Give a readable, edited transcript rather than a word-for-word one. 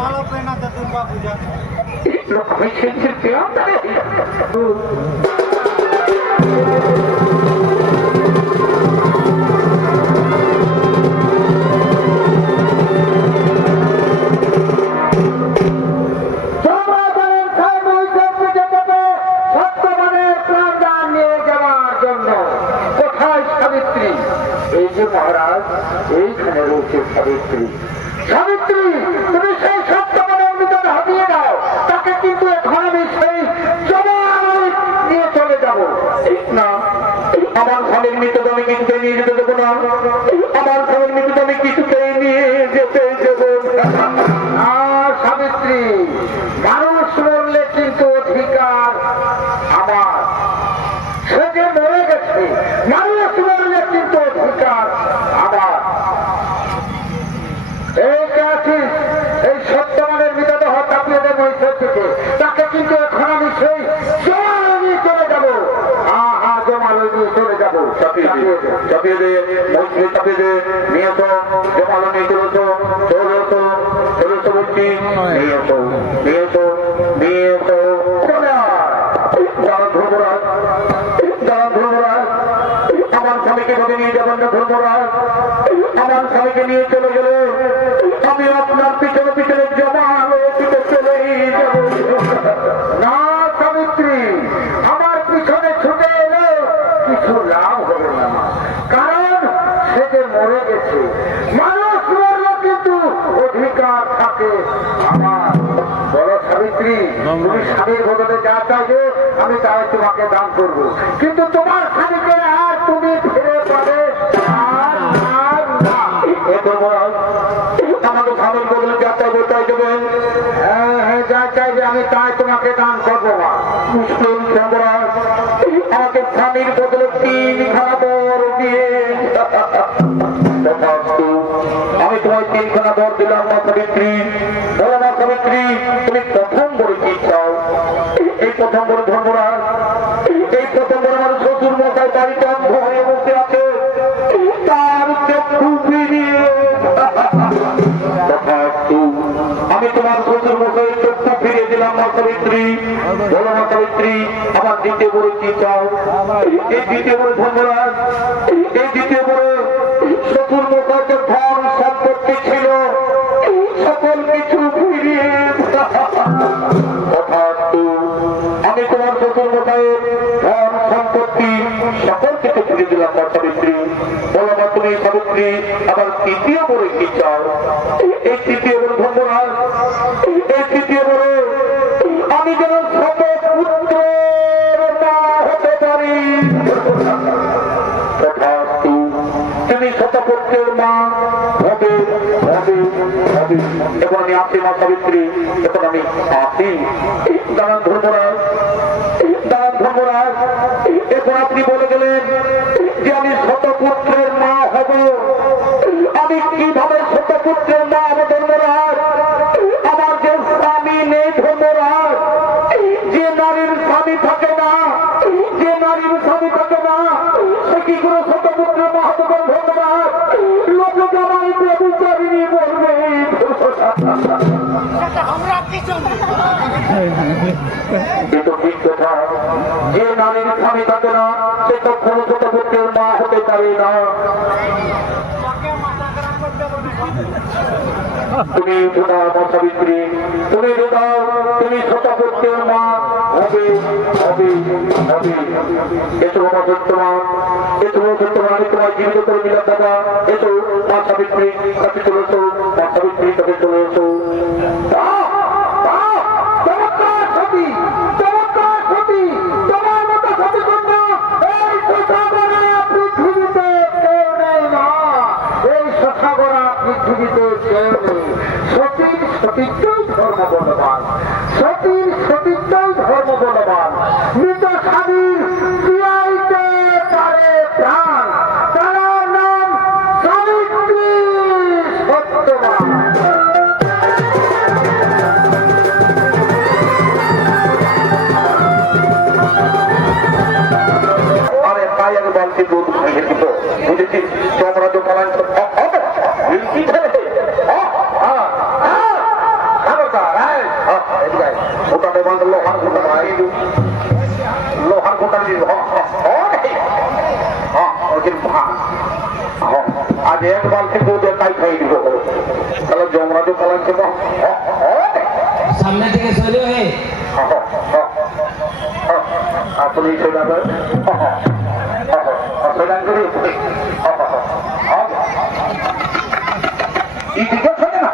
ভালো প্রেরণা দুর্গা পূজা এই যে মহারাজ এইখানে রয়েছে সাবিত্রী। সাবিত্রী, তুমি সেই সত্যবানের ভিতরে হারিয়ে দাও, তাকে কিন্তু এখন আমি সেই জবান নিয়ে চলে যাব। না, আমার স্বামীর মৃত্যু আমি কিছুতেই নিয়ে যেতে দেবো না। আমার স্বামীর মৃত্যু আমি কিছুতেই নিয়ে যেতে দেব না। সাবিত্রী, মানুষ মরলে কিন্তু অধিকার আমার। সে যে মরে গেছে, মানুষ মরলে কিন্তু অধিকার আমার। এই আছিস, এই সত্যমানের মৃতদেহ চাপিয়ে দেবো ওই থেকে, তাকে কিন্তু এখন আমি সেই জমালয় নিয়ে চলে যাবো। জমালয় নিয়ে চলে যাবো। চাপিয়ে দে, মন্ত্রী চাপিয়ে দে, নিয়ে তো জমালয় নিয়ে চলেছ, চলেছ বলছি, নিয়ে তো নিয়ে তো নিয়ে তো চলে যারা ধর্মরাজ, যারা ধর্মরাজ আমার স্বামীকে ভাবে নিয়ে যাবেন না। ধর্মরাজ আমার স্বামীকে নিয়ে চলে গেলে আমি আপনার পিছনে পিছনে জমালয়টিতে চলেই যাব না। সাবিত্রী, আমার পিছনে ছুটে এলে কিছু লাভ হবে না, কারণ সে যে মরে গেছে। মানুষ মরলে কিন্তু অধিকার থাকে আমার। বলো সাবিত্রী, তুমি স্বামীর বদলে যা চাইবে আমি তাই তোমাকে দান করব, কিন্তু তোমার স্বামীকে আর তুমি ফিরে পাবে আমাকে স্বামীর বদলে যা চাইবে তাই দেবেন। হ্যাঁ হ্যাঁ, যা চাইবে আমি তাই তোমাকে দান করবো। মুসলিম সম্রাট আমাকে স্বামীর বদলে 3খানা বর দিয়ে, আমি তোমায় 3খানা বর দিলাম। মা সাবিত্রী, বলো মা সাবিত্রী, তুমি প্রথম বলে কি চাও? এই প্রথম বলে ধর্মরাজ, এই প্রথম বলে আমার শ্বশুর মশাই বাড়িতে অন্ধ হয়ে বসে আছে, তার চক্ষু ফিরিয়ে আমি তোমার শ্বশুর মশাইয়ের চক্ষু ফিরিয়ে দিলাম। মা সাবিত্রী, বলো মা সাবিত্রী, আমার দ্বিতীয় বলে কি চাও? এই দ্বিতীয় বলে ধর্মরাজ, এই দ্বিতীয় বলে শ্বশুর মশাইকে ধন সম্পত্তি ছিল সকল কিছু ফিরিয়ে আমি তোমার শ্বশুর মশাইয়ের ধন সম্পত্তি সকল কিছু ফিরিয়ে দিলাম। মা সাবিত্রী, বলো মা তুমি সাবিত্রী, আবার তৃতীয় বলে কি চাও? এই তৃতীয় বলে ধর্মরাজ, এই তৃতীয় বলে আমি যেন শত পুত্রের মা হতে পারি। তুমি শতপুত্রের মা হবে হবে হবে। এখন আমি আসি মা সাবিত্রী, এখন আমি আসি। দাঁড়ান ধর্মরাজ, দাঁড়ান ধর্মরাজ, এখন আপনি বলে গেলেন যে আমি শতপুত্রের মা হব। আমি কিভাবে শতপুত্রের মা হব ধর্মরাজ? আমার যে স্বামী নেই ধর্মরাজ, যে নারীর স্বামী থাকে না, যে নারীর স্বামী থাকে না, সে কি করে শতপুত্রের মা হতে পারে ধর্মরাজ? লোকে জানাই প্রভু চারিণী বলবে যে নারীর স্বামী থাকে না সে তো কোন শতপুত্রের মা হতে পারে না। তুমি উঠাও মা সাবিত্রী, তুমি উঠাও, তুমি শতপুত্রের মা হবে হবে হবে। এসো মা সত্যমান, এসো সত্যমান, আমি তোমার জীবিত করে দিলাম দাদা। এসো মা সাবিত্রী, কাছে চলে এসো মা সাবিত্রী, কাছে চলে এসো। সতীর সতীত্বই ধর্ম বলবান, সতীর সতীত্বই ধর্ম বলবান। মৃত স্বামীর দিয়াইতে পারে প্রাণ, তার নাম সাবিত্রী সত্যবান। আরে তাই আমি বলছি বুঝেছি, চমড়া তো আগে এক বালতি দুধে তাই খাই দিব তাহলে যমরাজে পালাচ্ছে তো সামনে থেকে চলে হয়ে আপনি সেটা সেটা করি ঠিক আছে না